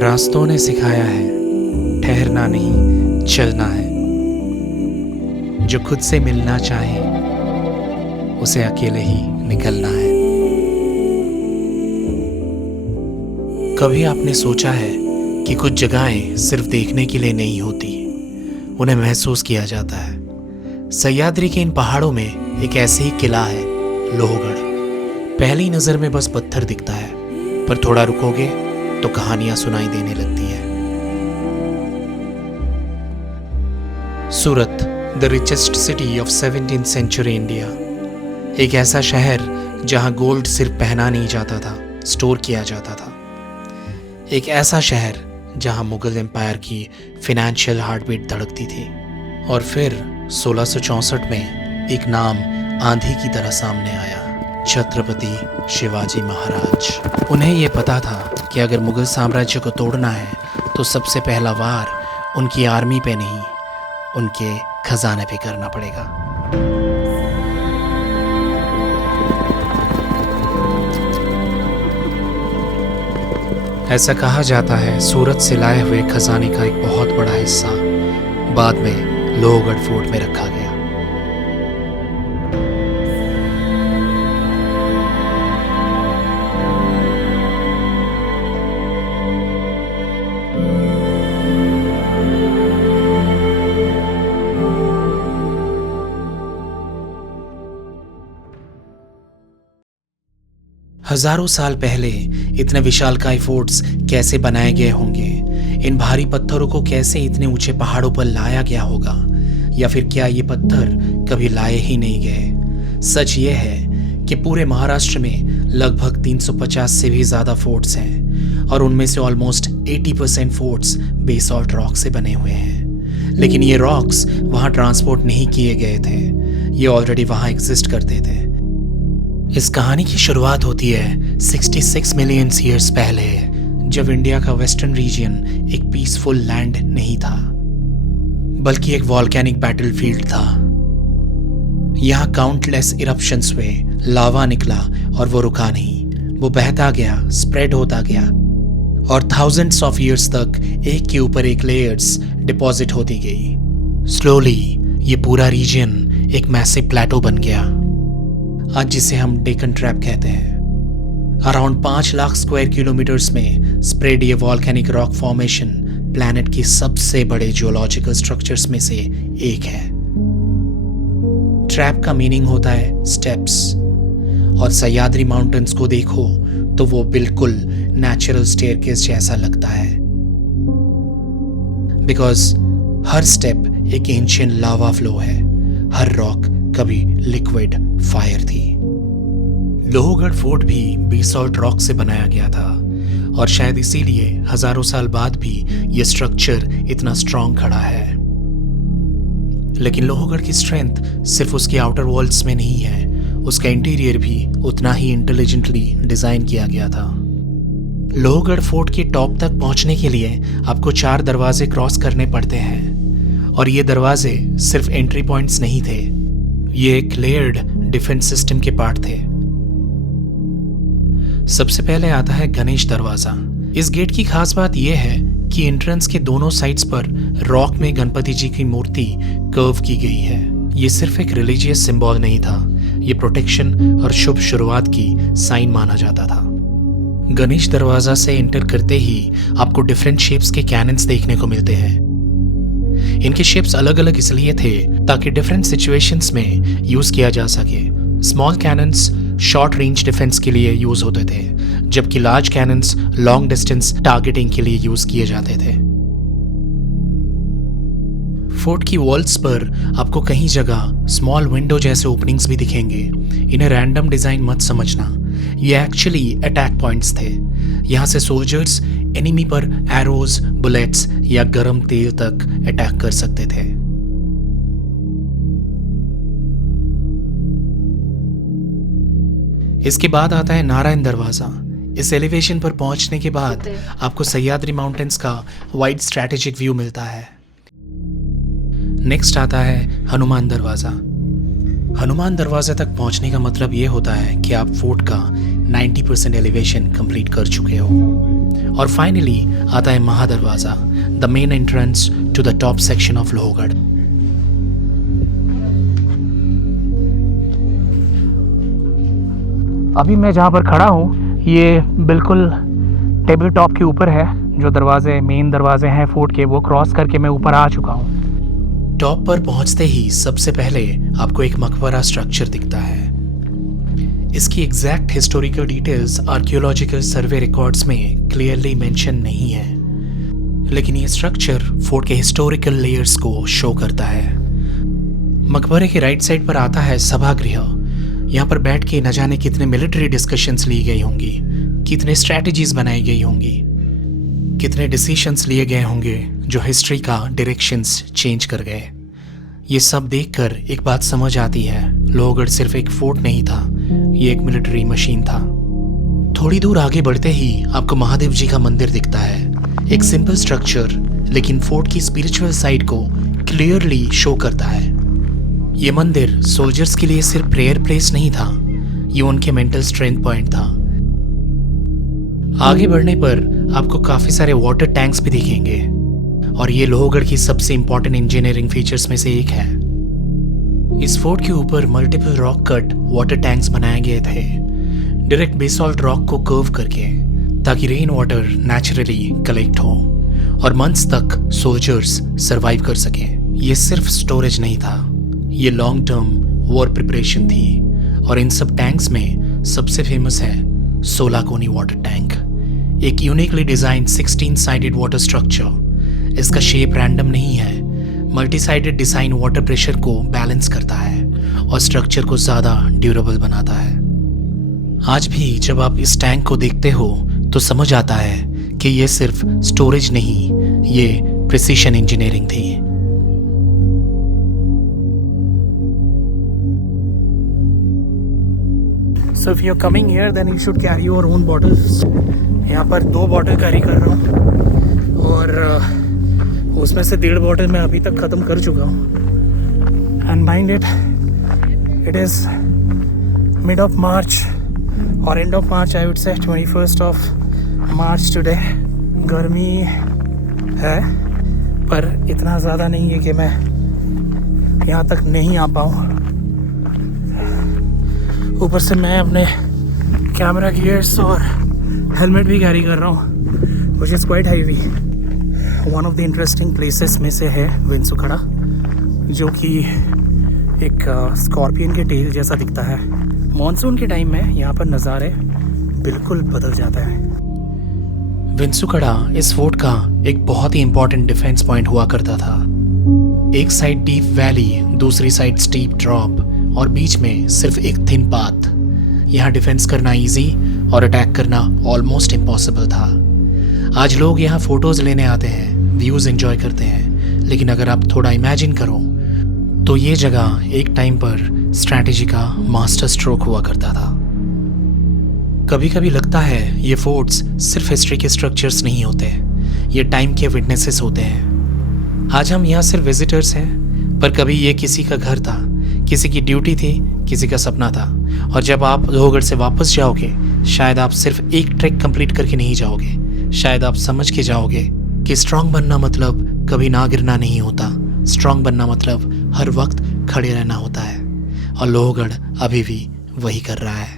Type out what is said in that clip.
रास्तों ने सिखाया है ठहरना नहीं चलना है। जो खुद से मिलना चाहे उसे अकेले ही निकलना है। कभी आपने सोचा है कि कुछ जगहें सिर्फ देखने के लिए नहीं होती, उन्हें महसूस किया जाता है। सह्याद्री के इन पहाड़ों में एक ऐसे ही किला है, लोहगढ़। पहली नजर में बस पत्थर दिखता है, पर थोड़ा रुकोगे तो कहानियां सुनाई देने लगती है। Surat, the richest city of 17th century India. एक ऐसा शहर जहां गोल्ड सिर्फ पहना नहीं जाता था, स्टोर किया जाता था। एक ऐसा शहर जहां मुगल एम्पायर की फिनेंशियल हार्टबीट धड़कती थी। और फिर 1664 में एक नाम आंधी की तरह सामने आया, छत्रपति शिवाजी महाराज। उन्हें यह पता था कि अगर मुगल साम्राज्य को तोड़ना है तो सबसे पहला वार उनकी आर्मी पे नहीं, उनके खजाने पे करना पड़ेगा। ऐसा कहा जाता है सूरत से लाए हुए खजाने का एक बहुत बड़ा हिस्सा बाद में लोहगढ़ फोर्ट में रखा गया। हजारों साल पहले इतने विशालकाय फोर्ट्स कैसे बनाए गए होंगे? इन भारी पत्थरों को कैसे इतने ऊंचे पहाड़ों पर लाया गया होगा? या फिर क्या ये पत्थर कभी लाए ही नहीं गए? सच ये है कि पूरे महाराष्ट्र में लगभग 350 से भी ज्यादा फोर्ट्स हैं और उनमें से ऑलमोस्ट 80% फोर्ट्स बेसॉल्ट रॉक से बने हुए हैं। लेकिन ये रॉक्स वहां ट्रांसपोर्ट नहीं किए गए थे, ये ऑलरेडी वहां एग्जिस्ट करते थे। इस कहानी की शुरुआत होती है 66 मिलियन ईयर्स पहले, जब इंडिया का वेस्टर्न रीजन एक पीसफुल लैंड नहीं था, बल्कि एक वॉल्केनिक बैटलफील्ड था। यहाँ काउंटलेस इरप्शंस हुए, लावा निकला और वो रुका नहीं। वो बहता गया, स्प्रेड होता गया और थाउजेंड्स ऑफ ईयर्स तक एक के ऊपर एक लेयर्स डिपॉजिट होती गई। स्लोली ये पूरा रीजन एक मैसिव प्लेटो बन गया, आज जिसे हम डेकन ट्रैप कहते हैं। अराउंड 5 लाख स्क्वायर किलोमीटर्स में स्प्रेड ये वॉल्केनिक रॉक फॉर्मेशन प्लैनेट की सबसे बड़े जियोलॉजिकल स्ट्रक्चर्स में से एक है। ट्रैप का मीनिंग होता है स्टेप्स, और सह्याद्री माउंटेन्स को देखो तो वो बिल्कुल नेचुरल स्टेयरकेस जैसा लगता है, बिकॉज हर स्टेप एक एंशिएंट लावा फ्लो है, हर रॉक कभी लिक्विड फायर थी। लोहगढ़ फोर्ट भी बेसॉल्ट रॉक से बनाया गया था और शायद इसीलिए हजारों साल बाद भी यह स्ट्रक्चर इतना स्ट्रांग खड़ा है। लेकिन लोहगढ़ की स्ट्रेंथ सिर्फ उसकी आउटर वॉल्स में नहीं है, उसका इंटीरियर भी उतना ही इंटेलिजेंटली डिजाइन किया गया था। लोहगढ़ फोर्ट के टॉप तक पहुंचने के लिए आपको 4 दरवाजे क्रॉस करने पड़ते हैं, और ये दरवाजे सिर्फ एंट्री पॉइंट्स नहीं थे, ये एक लेयर्ड डिफेंस सिस्टम के पार्ट थे। सबसे पहले आता है गणेश दरवाजा। इस गेट की खास बात यह है कि एंट्रेंस के दोनों साइड्स पर रॉक में गणपति जी की मूर्ति कर्व की गई है। ये सिर्फ एक रिलीजियस सिंबल नहीं था, ये प्रोटेक्शन और शुभ शुरुआत की साइन माना जाता था। गणेश दरवाजा से एंटर करते ही आपको डिफरेंट शेप्स के कैनन्स देखने को मिलते हैं। इनके शेप्स अलग अलग इसलिए थे ताकि डिफरेंट सिचुएशंस में यूज किया जा सके। Small cannons short range defence के लिए यूज होते थे, जबकि large cannons long distance targeting के लिए यूज किए जाते थे। फोर्ट की वॉल्स पर आपको कहीं जगह स्मॉल विंडो जैसे ओपनिंग्स भी दिखेंगे। इन्हें रैंडम डिजाइन मत समझना, ये एक्चुअली अटैक पॉइंट्स थे। यहाँ से सोल्जर्स एनिमी पर एरोज, बुलेट्स या गर्म तेल तक अटैक कर सकते थे। इसके बाद आता है नारायण दरवाजा। इस एलिवेशन पर पहुंचने के बाद आपको सह्याद्री माउंटेन्स का वाइड स्ट्रैटेजिक व्यू मिलता है। नेक्स्ट आता है हनुमान दरवाजा। हनुमान दरवाजे तक पहुंचने का मतलब ये होता है कि आप फोर्ट का 90% एलिवेशन कंप्लीट कर चुके हो। और फाइनली आता है महादरवाजा, the main entrance to the top section of Lohagarh. अभी मैं जहाँ पर खड़ा हूँ ये बिल्कुल टेबल टॉप के ऊपर है। जो दरवाजे मेन दरवाजे हैं फोर्ट के, वो क्रॉस करके मैं ऊपर आ चुका हूँ। टॉप पर पहुंचते ही सबसे पहले आपको एक मकबरा स्ट्रक्चर दिखता है। इसकी एग्जैक्ट हिस्टोरिकल डिटेल्स आर्कियोलॉजिकल सर्वे रिकॉर्ड्स में क्लियरली मेंशन नहीं है, लेकिन ये स्ट्रक्चर फोर्ट के हिस्टोरिकल लेयर्स को शो करता है। मकबरे के राइट साइड पर आता है सभागृह। यहाँ पर बैठ के न जाने कितने मिलिट्री डिस्कशंस ली गई होंगी, कितने स्ट्रैटेजीज बनाई गई होंगी, कितने डिसीजंस लिए गए होंगे जो हिस्ट्री का डायरेक्शंस चेंज कर गए। ये सब देखकर एक बात समझ आती है, लोहगढ़ सिर्फ एक फोर्ट नहीं था, ये एक मिलिट्री मशीन था। थोड़ी दूर आगे बढ़ते ही आपको महादेव जी का मंदिर दिखता है। एक सिंपल स्ट्रक्चर, लेकिन फोर्ट की स्पिरिचुअल साइड को क्लियरली शो करता है। ये मंदिर सोल्जर्स के लिए सिर्फ प्रेयर प्लेस नहीं था, ये उनके मेंटल स्ट्रेंथ पॉइंट था। आगे बढ़ने पर आपको काफी सारे वाटर टैंक्स भी दिखेंगे, और ये लोहगढ़ की सबसे इंपॉर्टेंट इंजीनियरिंग फीचर्स में से एक है। इस फोर्ट के ऊपर multiple rock cut water tanks बनाए गए थे, डायरेक्ट बेसॉल्ट रॉक को कर्व करके, ताकि रेन वाटर नेचुरली कलेक्ट हो और मंथ्स तक सोल्जर्स सरवाइव कर सके। ये सिर्फ स्टोरेज नहीं था, ये लॉन्ग टर्म वॉर प्रिपरेशन थी। और इन सब टैंक्स में सबसे फेमस है सोलाकोनी वाटर टैंक, एक uniquely designed 16 sided water structure. इसका शेप रैंडम नहीं है, multi sided design water pressure को बैलेंस करता है और स्ट्रक्चर को ज्यादा ड्यूरेबल बनाता है। आज भी जब आप इस टैंक को देखते हो तो समझ आता है कि ये सिर्फ स्टोरेज नहीं, ये प्रिसीशन इंजीनियरिंग थी। So if you're coming here then you should carry your own bottles। यहाँ पर 2 बॉटल कैरी कर रहा हूँ और उसमें से 1.5 बॉटल मैं अभी तक ख़त्म कर चुका हूँ। And mind it is mid of March और end of March, I would say 21st of March today. गर्मी है पर इतना ज़्यादा नहीं है कि मैं यहाँ तक नहीं आ पाऊँ। ऊपर से मैं अपने कैमरा गियर्स और हेलमेट भी कैरी कर रहा हूँ, which is quite heavy। One of the interesting places में से है विंसुखड़ा, जो कि एक स्कॉर्पियन के टेल जैसा दिखता है। मॉनसून के टाइम में यहाँ पर नज़ारे बिल्कुल बदल जाता है। विंसुखड़ा इस फोर्ट का एक बहुत ही इंपॉर्टेंट डिफेंस पॉइंट हुआ करता था। एक साइड डीप वैली, दूसरी साइड स्टीप ड्रॉप और बीच में सिर्फ एक थिन पाथ। यहाँ डिफेंस करना इजी और अटैक करना ऑलमोस्ट इम्पॉसिबल था। आज लोग यहाँ फोटोज लेने आते हैं, व्यूज एंजॉय करते हैं, लेकिन अगर आप थोड़ा इमेजिन करो तो ये जगह एक टाइम पर स्ट्रैटेजी का मास्टर स्ट्रोक हुआ करता था। कभी कभी लगता है ये फोर्ट्स सिर्फ हिस्ट्री के स्ट्रक्चर्स नहीं होते, ये टाइम के विटनेसेस होते हैं। आज हम यहाँ सिर्फ विजिटर्स हैं, पर कभी ये किसी का घर था, किसी की ड्यूटी थी, किसी का सपना था। और जब आप लोहगढ़ से वापस जाओगे, शायद आप सिर्फ एक ट्रैक कंप्लीट करके नहीं जाओगे, शायद आप समझ के जाओगे कि स्ट्रांग बनना मतलब कभी ना गिरना नहीं होता। स्ट्रांग बनना मतलब हर वक्त खड़े रहना होता है, और लोहगढ़ अभी भी वही कर रहा है।